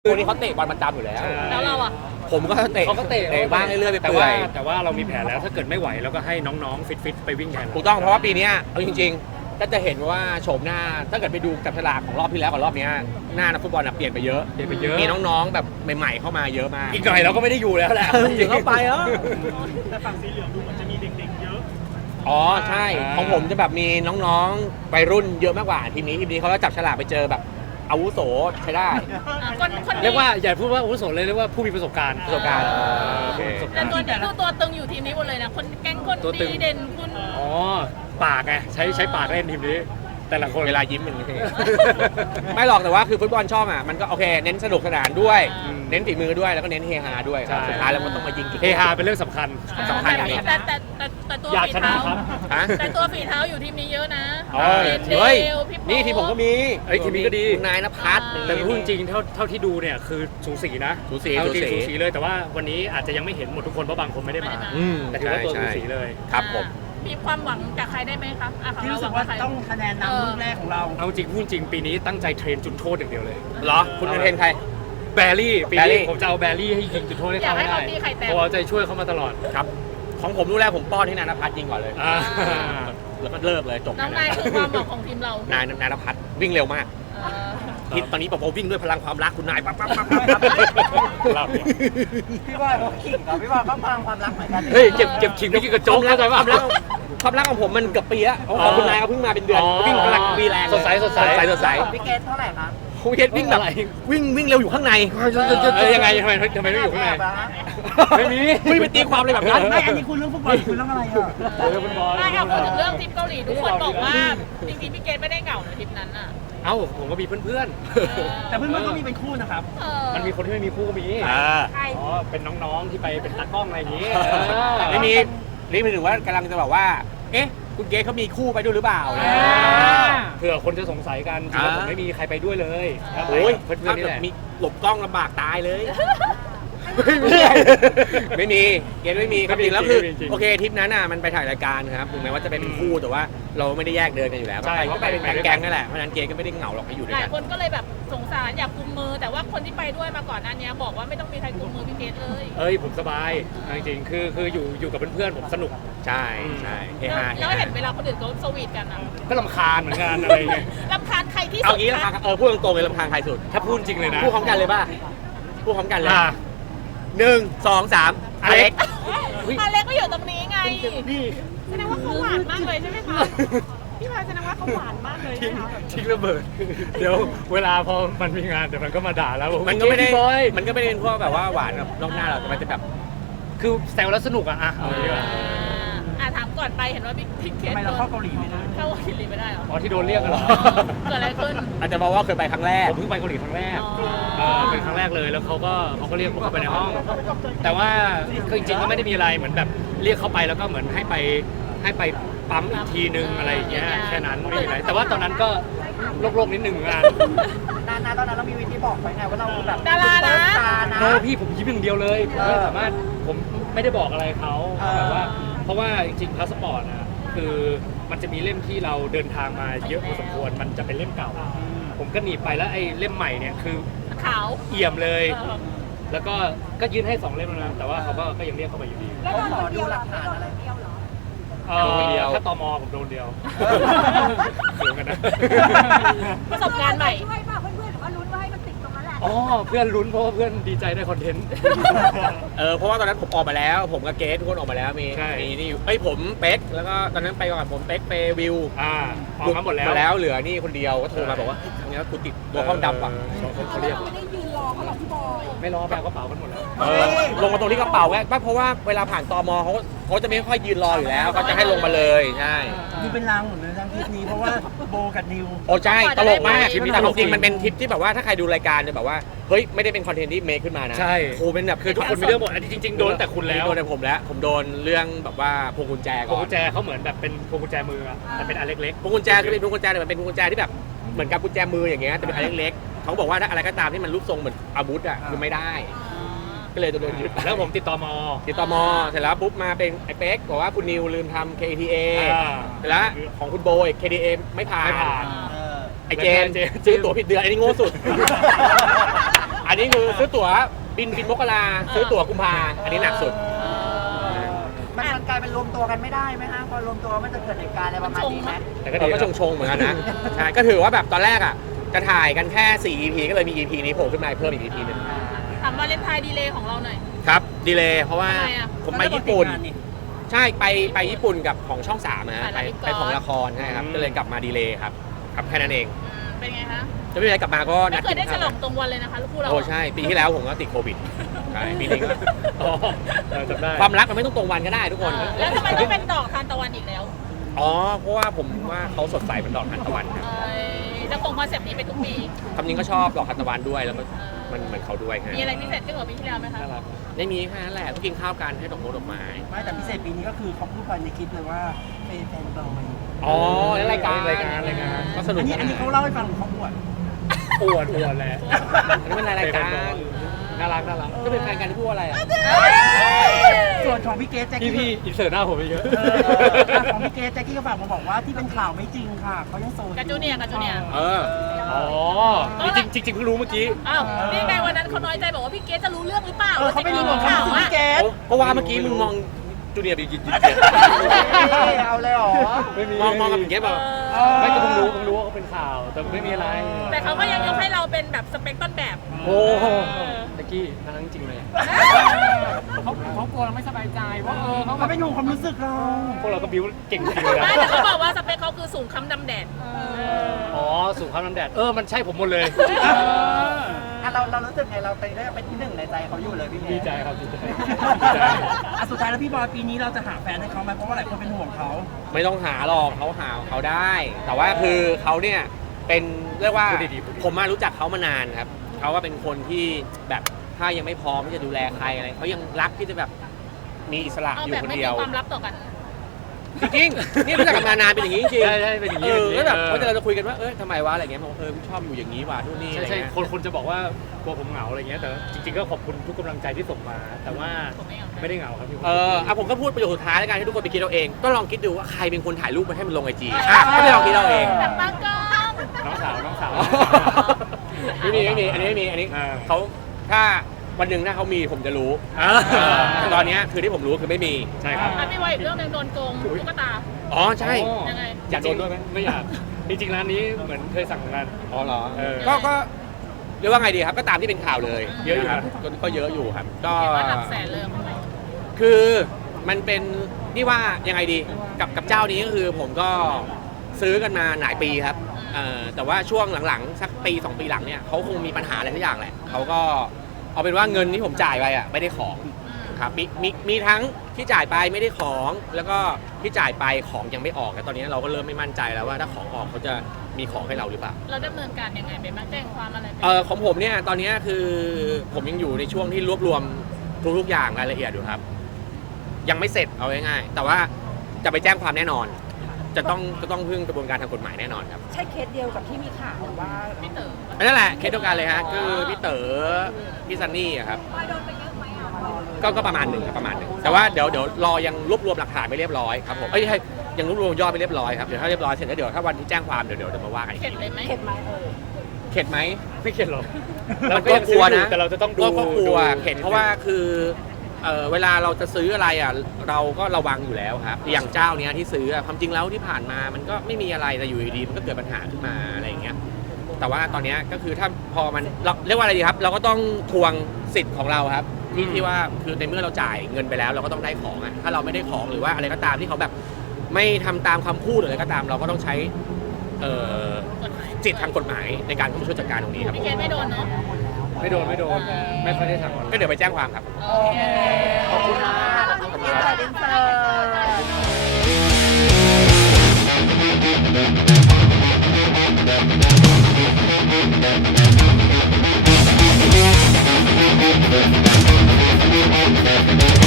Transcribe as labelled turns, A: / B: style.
A: คนนี้เขาเตะบอลประจำอยู่แล้ว
B: แล้วเราอ่ะ
A: ผมก็เตะ
C: เขาก็เตะ
A: บ้างเรื่อยๆไป
C: แต่
A: เปื่
C: ว่า
A: อย
C: แต่ว่าเรามีแผนแล้วถ้าเกิดไม่ไหวเราก็ให้น้องๆฟิตไปวิ่งแทน
A: ถูกต้องเพราะว่าปีนี้เอาจริงๆก็จะเห็นว่าโฉมหน้าถ้าเกิดไปดูจับฉลากของรอบที่แล้วกับรอบนี้หน้านักฟุตบอลเปลี่ยนไปเยอะ
C: เดี๋ยวไปเยอะ
A: มีน้องๆแบบใหม่ๆเข้ามาเยอะมาก
C: อีกหน่อยเราก็ไม่ได้อยู่แล้วแหละ
A: ถึงเข้าไปเหรอ
D: แต่ฝั่งสีเหลืองดูเหมือนจะมีเด็กๆเยอะ
A: อ๋อใช่ของผมจะแบบมีน้องๆวัยรุ่นเยอะมากกว่าทีมนี้เขาก็จับฉลากไปเจอแบบอาวุโสใช้ได้
B: คน
C: เรียกว่าอย่าพูดว่าอาวุโสเลยเรียกว่าผู้มีประสบการณ์
A: ประสบการณ์โอเค
B: แต่ตัวนี้คือตัวตึงอยู่ทีมนี้หมดเลยนะคนแก๊งคน
C: ตัวตึ
B: ดี
C: ง
B: เด่นคุณ
C: อ๋อปากไงใช้ปากเล่นทีมนี้ แต่ละคน
A: เวลายิ้มอย่างนี้ ไม่หรอกแต่ว่าคือฟุตบอลช่องอ่ะมันก็โอเคเน้นสนุกสนานด้วย เน้นฝีมือด้วยแล้วก็เน้นเฮฮาด้วยครับสุดท้ายแล้วมันต้องมายิงจุด
C: เฮฮาเป็นเรื่องสำคัญ
A: สำคัญอย่างนี้
B: แต่ตัว
C: อยาก
B: ฝี
C: ชนะ
B: เท้า
C: ครับ
A: ฮะ
B: แต่ตัวฝีเท้าอยู่ทีมนี้เยอะนะ
A: อ๋อ
B: เด
A: เฮ้ย
B: ลพี่โป๊
A: นี่ทีมผมก็มี
C: เอ้ยทีมนี้ก็ดี
A: คุณนายนภัส
C: แต่พูดจริงเท่าที่ดูเนี่ยคือสูสีนะ
A: สูสี
C: เอาจริง
A: สูสี
C: สูสีเลยแต่ว่าวันนี้อาจจะยังไม่เห็นหมดทุกคนเพราะบางคนไม่ได้มา
A: อืม
C: แต่ถือว่าตัวสูสีเลย
A: ครับผม
B: มีความหวังจากใครได้ไหมครับของ
D: ที่
B: เ
D: รู้สึกว่า
B: หง
D: ต้องคะแนนนำลูกแรกของเรา
C: เอาจริงพูดจริงปีนี้ตั้งใจเทรนจุดโทษอย่างเดียวเลย
A: เหรอคุณเทนใคร
C: แบรี่ปี
A: แบรี่
C: นี้ผมจะเอาแบรี่ให้ยิงจุดโทษให้
B: อยาก
C: เขา
B: ให้
C: ให้ได้
B: เขาตีไข่แตก
C: เพราะว่าใจช่วยเขามาตลอด
A: ครับ ของผมรู้แล้วผมป้อนให้นายนภัสยิงก่อนเลย
C: อ่า
A: แล้วก็เลิกเลยจบ
B: น้องนายคือความหวังของทีมเรา
A: นายนภัสวิ่งเร็วมาก
B: เออ
A: ฮิตตอนนี้บอกว่าวิ่งด้วยพลังความรักคุณนายปั๊บปั๊บปั๊บปั๊บ
C: เราเนี่ย
D: พี่บอยเขาขิงกับพี่บอยก็พลังความรักเหมือนกัน
C: เฮ้ยเจ็บขิงไม่กินกระโจกเข้าใจป่ะ
A: ความรักของผมมันเกือบปีแล้วของคุณนายเขาเพิ่งมาเป็นเดือน
C: อ๋อ
A: วิ่งกำลังมีแรง
C: สดใส
A: สดใส
D: พี่เกตเท่าไหร่คะ
A: โอ้ยวิ่งแบบวิ่งเร็วอยู่ข้างใน
C: ยังไงทำไมไม่อยู่ข้างในไม่มี
A: ไม่ไปตีความอะไรแบบนั้น
D: ไม่อันนี้คุณเรื่องฟุตบอลคุณเรื่องอะไรอ่ะ
B: ไม่เอาพูดถึงเรื่องทีมเกาหลีทุกคนบอกว่าจริงๆพี่เกดไม่ได้เหงาในทริปนั้นอ่ะ
C: เอ้าผมก็มีเพื่อน
D: แต่เพื่อนๆก็มีเป็นคู่นะครับ
C: ๆมันมีคนที่ไม่มีคู่ก็มี
B: ใคร
C: อ๋อเป็นน้องๆที่ไปเป็นตากล้องอะไรอย่างงี้
A: ไม่มีนี่หมายถึงว่ากำลังจะบอกว่า เอ๊ะ คุณเกศเขามีคู่ไปด้วยหรือเปล่า
C: เผื่อคนจะสงสัยกันจริงๆผมไม่มีใครไปด้วยเลยครับ
A: โอ้ย
C: เพื่อน
A: ถ้า
C: ๆนี่
A: แบ
C: แห
A: บ
C: ละ
A: มีหลบกล้องลำบากตายเลย ไม่มีเกณฑ์ไม่มีครับจริงแล้วคือโอเคทริปนั้นน่ะมันไปถ่ายรายการครับถึงแม้ว่าจะเป็นคู่แต่ว่าเราไม่ได้แยกเดินกันอยู่แล้วก็ไปเป็นแก๊งๆนั่นแหละเพราะฉะนั้นเกณฑ์ก็ไม่ได้เหงาหรอกให้อยู่ด้ว
B: ห
A: ย
B: ลาย
A: กัน
B: คนก็เลยแบบสงสารอยากกุมมือ แต่ว่าคนที่ไปด้วยมาก่อนหน้านี้บอกว่าไม่ต้องมีใครกุมมือพี่เกดเลย
C: เอ้ยผมสบายจริงๆคืออยู่กับเพื่อนๆผมสนุก
A: ใช่ใช่เฮฮา
B: แล้วเห็นเวลาคนอื่นเขาสวีทกันอ่ะ
C: ก็ลำคาญเหมือนกันอะไรเงี้ย
B: รำคาญใครที่
A: เอา
B: สุด
A: งี้ลำพังพูดตรงๆเลยลำพังใครสุด
C: ถ้าพูดจริงเลยนะ
A: พูดพร้อมกันเลยป่ะพูดพร้อมกันเลย
C: อ่า
A: 1 2 3อเล็ก
B: มาเล็กก็อยู่ตรงนี้ไง
C: นี่
B: แสดงว่าเขาหวานมากเลยใช่ไหมคะพี่พายแสดงว่าเขาหวานมากเลยใช่
C: ทิ้ง
B: ไหมคะ
C: ทิ้งระเบิด เดี๋ยวเวลาพอมันมีงานเดี๋ยวมันก็มาด่าแล้วบอก
A: มันก็ไม่ได้
C: พี่บอย
A: มันก็ไม่ได้เป็นพวกแบบว่าหวานแบบนอกหน้าหรอกแต่มันจะแบบ
C: คือแซวแล้วสนุกอะเอาอย่างนี้ดีกว่า
B: ถามก่อนไปเห็นว่าพี่เกด
D: ทำไมเราเข้าเกาหลีไม่ได้
B: เข้าเกาหลีไม่ได้เหรอ
C: อ๋อที่โดนเรียกกันเหรอ
B: เกิดอะไรขึ้น
A: อาจจะบอกว่าเคยไปครั้งแรก
C: ผมเพิ่งไปเกาหลีครั้งแรก
B: อ๋อ
C: เป็นครั้งแรกเลยแล้วเขาก็เรียกผมเข้าไปในห้อง แต่ว่าก็จริงๆก็ไม่ได้มีอะไรเหมือนแบบเรียกเข้าไปแล้วก็เหมือนให้ไปปั๊มอีกทีนึงอะไรอย่างเงี้ยแค่นั้นไม่มีอะไรแต่ว่าตอนนั้นก็โลกๆนิดนึงเหมือนกัน
D: นานๆตอนนั้นเรามีวิธีบอกไปไงว่าเราแบบ
B: ดารานะ
D: ตานะ
C: โนพี่ผมยิ้มอย่างเดียวเลยผมไม่สามารถผมไม่ได้บอกอะไรเขาแบบว่าเพราะว่าจริงๆพาสปอร์ตนะคือมันจะมีเล่มที่เราเดินทางมาเยอะพอสมควรมันจะเป็นเล่มเก่า ผมก็หนีบไปแล้วไอ้เล่มใหม่เนี่ยคือ
B: ขาว
C: เอี่ยมเลย แล้วก็ยื่นให้2 เล่มแล้วนะแต่ว่าเขาก็ยังเรียกเข้ามาอยู่ดี
D: แล้วขอดูหลักฐานอะไร
C: ถ้าตมผมโดนเดียวเขินกันนะ
B: ประสบการณ์ใหม่
E: ช่วยป่ะเพื่อนๆหรือว่าลุ้นว่าให้มันติดตรงนั้นแหละ
C: อ๋อเพื่อนลุ้นเพราะว่าเพื่อนดีใจได้คอนเทนต์
A: เพราะว่าตอนนั้นผมออกมาแล้ว ผมกับเกสทุกคนออกมาแล้วมี
C: ใช่
A: มีนี่อยู่ผมเป๊กแล้วก็ตอนนั้นไปก่อนผมเป๊กเปวิว
C: ออกมาหมดแล้ว
A: เหลือนี่คนเดียวก็โทรมาบอกว่าครั้งนี้กูติดตัวห้องดำว่ะ
C: เขาเรียก
E: ไม่ได้ยืนรอเขาหรอกพี่บอย
C: ไม่รอแบกกระเป๋ากันหมดแล้ว
A: ลงมาตรงที่กระเป๋าแค่เพราะว่าเวลาผ่านตมเขาจะไม่ค่อยยืนรออยู่แล้วเขาจะให้ลงมาเลยใช่
D: ดูเป็นรางหมดเลยทั้งทริปนี้เพราะว่าโบกับนิว
A: โอ้ใช่ตลกมาก
B: ทริปนี้
A: แต่จริงๆมันเป็นทริปที่แบบว่าถ้าใครดูรายการจะแบบว่าเฮ้ยไม่ได้เป็นคอนเทนต์ที่เมคขึ้นมานะ
C: ใช่
A: โอ้เป็นแบบ
C: คือทุกคนมีเรื่องหมดอันนี้จริงๆโดนแต่คุณแล้ว
A: โดนแต่ผมแล้วผมโดนเรื่องแบบว่าพวงกุญแจ
C: พ
A: ก่
C: วง
A: อ
C: กุ
A: น
C: ญแจเขาเหมือนแบบเป็นพวงกุญแจมืออะแต่เป็นอันเล็ก
A: พวงกุญแจคือเป็นพวงกุญแจแต่มันเป็นพวงกุญแจที่แบบเหมือนกับกุญแจมืออย่างเงี้ยแต่เป็นอันเล็กๆเขาบอกว่าถ้าอะไรก็ตามที่มันรูปทรงเหมือนอาวุธอ่ะคือไม่ได้ ก็เลยโดนยึด
C: ๆแล้วผมติดต่อม
A: ติดต่อมเสร็จแล้วปุ๊บมาเป็นไอ้เป๊กบอกว่าคุณนิวลืมทำ KTA เสร็จแล้วของคุณโบอีก KTA ไม่ผ่าน
C: ไม่ผ่าน
A: ไอ้เจนซื้อตั๋วผิดเดือนอันนี้โง่สุดอันนี้คือซื้อตั๋วบินมกราซื้อตั๋วกุมภาอันนี้หนักสุด
D: มันกลายเป็นรวมตัวกันไม่ได้ไหมฮะพอรวมตัวมันจะเกิดเหตุการณ์อะไรประมาณนี้ไหม
C: แต่ก็
A: เรา
C: ดี
A: ก็ชงๆเหมือนกันนะ ใช่ก็ถือว่าแบบตอนแรกอ่ะจะถ่ายกันแค่ 4 EP ก็เลยมี EP นี้โผล่ขึ้นมาเพิ่มอีก EP หนึง
B: ถามวาเลนไทน์ดีเลย์ของเราหน่อย
A: ครับดีเลยเพราะว่า
B: ทำไมอะ
A: ผมไปญี่ปุ่น ใช่ไปญี่ปุ่นกับของช่อง3นะฮะ
B: ถ่าย
A: ไป
B: ละคร
A: ของละครใช่ครับก็เลยกลับมาดีเลยครับแค่นั้นเอง
B: เป็นไงคะ
A: จะไม่มีอะไรกลับมาก็
B: ไม่
A: นัด
B: เคยได้ฉ
A: ข้าว
B: ลองตรงวันเลยนะคะลูกคู่เรา
A: โอ้ใช่ ปีที่แล้วผมก็ติดโควิดใช่ปีนี้ก็
C: อ๋อจำได้
A: ความรักมันไม่ต้องตรงวันก็ได้ทุกคน
B: แล้วทำไมต้องเป็นดอกทานตะวันอีกแล้ว
A: อ๋อเพราะว่าผมว่าเขาสดใสเป็นดอกทานตะวันครับ
B: จะคงคอนเซปต์นี้ไปทุกปี
A: คำนี้ก็ชอบดอกทานตะวันด้วยแล้วก็มันเหมือนเขาด้วยฮะ
B: มีอะไรพิเศษขึ้นกว่าปีที่แล้วไหมคะ
C: น่ารัก
A: ไม่มีแค่นั้นแหละก็กินข้าวกันให้ดอกไม้
D: ไม่แต่พิเศษปีนี้ก็คือเขาพูดไปในคลิปเลยว่าเป็นแฟนบอย
A: อ๋อแล้วรายการ
C: รายการ
A: ก็สนุก
D: อันนี้เขาเล่าให้ฟังหรือเขาอวด
C: อวดแหละ
A: อันนี้เป็นรายการ
C: น่ารัก
A: ก็เป็นแฟนกันที่พูดอะไรอ่ะ
D: ส่วนของพี่เกสแจ็คกี้
C: พี่อินเสิร์ตหน้าผมไปเยอะ
D: ของพี่เกสแจ็คกี้ก็ฝากมาบอกว่าที่เป็นข่าวไม่จริงค่ะเขายังโสด
B: กับจูเนียร์
A: เออ
C: อ๋อจริงเพิ่งรู้เมื่อกี้
B: อ้าวนี่ไงวันนั้นเขาน้อยใจบอกว่าพี่เกสจะรู้เรื่องหรือเปล่า
D: เขาไม่รู้
B: ว่า
D: ข่า
B: ข่าว ว
D: พี่
B: อ่ะ
D: เกส
A: เพราะว่าเมื่อกี้มึงมองจูเนียร์ไปยิง
D: เอาเลยเหรอ
C: ไม่มี
A: มองกับอย่างเงี้ยแบบ
C: ไม่ก็เพิ่งรู้ว่าเขาเป็นข่าว แต่ไม่มีอะไร
B: แต่เขาก็ยังยกให้เราเป็นแบบสเปคต้นแบบ
C: โอ้โหตะกี้น่ารักจริงเลย
F: เขากลัวเราไม่สบายใจว่าเขา
D: เขาไม่รู้ความรู้สึกเรา
C: พวกเราก็บิ้วเก่งจริงเลยนะ
B: ไม่แต่เขาบอกว่าสเปคเขาคือสูงค้ำดำแดด
C: อ๋อสูงความน้ำแดดมันใช่ผมหมดเลย
D: เรารู้สึกไงเราเป็นที่หนึ่งในใจเขาอยู่เลยพี่เกส
C: ดีใจครับดีใจ
D: สุดท้ายแล้วพี่บอยปีนี้เราจะหาแฟนให้เขาไหมเพราะว่าหลายคนเป็นห่วงเขา
A: ไม่ต้องหาหรอกเขาหาเขาได้ แต่ว่าคือเขาเนี่ยเป็นเรียกว่า
C: พูดดีๆ
A: ผมมารู้จักเขามานานครับเขาว่าเป็นคนที่แบบถ้ายังไม่พร้อมที่จะดูแลใครอะไรเขายังรักที่จะแบบมีอิสระ
B: เอา
A: อยู่
B: แบบ
A: คน
B: ไม่
A: เดี
B: มี
A: ยว
B: ความลับต่อกัน
A: จริงๆนี่รู้จักกันมานานเป็นอย่างนี้จริง
C: ใช่เป็นอย่างนี้
A: แล้วแบบเราจะคุยกันว่าทำไมวะอะไรเงี้ยบอกพี่ชอบอยู่อย่างนี้ว่ะนู่นนี่อะไร
C: ใช่
A: เงี้ย
C: คนจะบอกว่ากลัวผมเหงาอะไรเงี้ยแต่จริงๆก็ขอบคุณทุกกำลังใจที่ส่งมา แต่ว่าไม่ได้เหงาครับพี่
A: ผมก็พูดประโยคสุดท้ายแล้วกันให้ทุกคนไปคิดเอาเอง ก็ลองคิดดูว่าใครเป็นคนถ่ายรูปมาให้มันลงไอจีก็ไปลองคิดเอาเอง
B: แบบบางกล้อง
C: น้องสาว
A: ไม่มีอันนี้ไม่มีอันนี้เขาถ้าวันหนึ่งถ้าเขามีผมจะรู้ตอนนี้คือที่ผมรู้คือไม่มี
C: ใช่ครับ
B: อ่ะพี่วายอีกเรื่องหนึงโดนโกงตุ๊กตา
A: อ๋อใช่
B: ยังไง
C: อยากโดนด้วยไหมไม่อยากจริงๆร้านนี้เหมือนเคยสั่งเหมือนกัน
A: อ๋อเหรอ
C: เออ
A: ก็เรียกว่าไงดีครับก็ตามที่เป็นข่าวเลย
C: เยอะอยู่
A: ครับก็เยอะอยู่ครับ ก็
B: เห็นว่าหลักแสนเลยของเรา
A: คือมันเป็นนี่ว่ายังไงดีกับเจ้านี้ก็คือผมก็ซื้อกันมาหลายปีครับแต่ว่าช่วงหลังๆสักปี 2 ปีหลังเนี่ยเขาคงมีปัญหาอะไรทุกอย่างแหละเขาก็เอาเป็นว่าเงินที่ผมจ่ายไปอ่ะไม่ได้ของครับมีทั้งที่จ่ายไปไม่ได้ของแล้วก็ที่จ่ายไปของยังไม่ออกแล้วตอนนี้เราก็เริ่มไม่มั่นใจแล้วว่าถ้าของออกเขาจะมีของให้เราหรือเปล่า
B: เราดำเนินการยังไงไปบ้างแจ้งความอะไรไป
A: ของผมเนี่ยตอนนี้คือผมยังอยู่ในช่วงที่รวบรวมทุกอย่างรายละเอียดอยู่ครับ ยังไม่เสร็จเอาง่ายๆแต่ว่าจะไปแจ้งความแน่นอน จะต้องพึ่งกระบวนการทางกฎหมายแน่นอนครับ
E: ใช่เคสเดียวกับที่มีข่าวว่า
B: พี่เต๋อ
A: นั่นแหละเคสเดียวกันเลยฮะคือพี่เต๋อพี่ซันนี่อะครับก็ประมาณหนึ่งครับประมาณหนึ่งแต่ว่าเดี๋ยวรอยังรวบรวมหลักฐานไม่เรียบร้อยครับผมใช่ยังรวบรวมยอดไม่เรียบร้อยครับเดี๋ยวถ้าเรียบร้อยเสร็จแล้วเดี๋ยวถ้าวันที่แจ้งความเดี๋ยวมาว่ากันอีก
B: เข็ด
A: ที
B: เลยไหม
E: เข็ดไหม
A: เข็ดไหม
C: ไม่เข็ดหรอก
A: มันก็ยังกลัวนะ
C: แต่เราจะต้องดู
A: ก็กลัวเข็ดเพราะว่าคือเวลาเราจะซื้ออะไรอ่ะเราก็ระวังอยู่แล้วครับอย่างเจ้าเนี้ยที่ซื้อความจริงแล้วที่ผ่านมามันก็ไม่มีอะไรแต่อยู่ดีๆมันก็เกิดปัญหาขึ้นมาอะไรอย่างเงี้ยแต่ว่าตอนเนี้ยก็คือถ้าพอมันเราเรียกว่าอะไรดีครับ เราก็ต้องทวงสิทธิ์ของเราครับที่ว่าคือในเมื่อเราจ่ายเงินไปแล้วเราก็ต้องได้ของอ่ะถ้าเราไม่ได้ของหรือว่าอะไรก็ตามที่เขาแบบไม่ทำตามคำพูดหรืออะไรก็ตามเราก็ต้องใช้
B: กฎหมาย
A: สิทธิทางกฎหมายในการเข้ามาช่วยจัดการตรงนี้ครับ
B: พี่เกดไม่โดนเนาะ
C: ไม่โดนไม่ค่อยได้สั่ง
A: ก็เดี๋ยวไปแจ้งความครับ
B: โอเค
D: ขอบคุณมากขอบคุณมากอินเสิร์ต